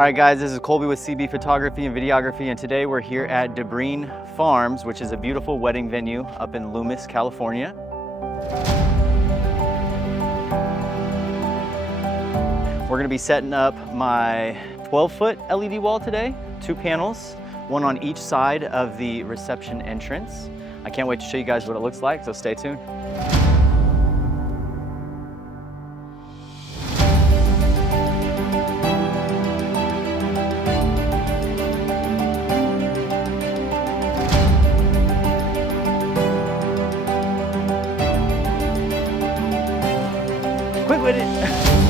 All right guys, this is Colby with CB Photography and Videography, and today we're here at DebRene Farms, which is a beautiful wedding venue up in Loomis, California. We're gonna be setting up my 12-foot LED wall today, 2 panels, one on each side of the reception entrance. I can't wait to show you guys what it looks like, so stay tuned. Quick with it.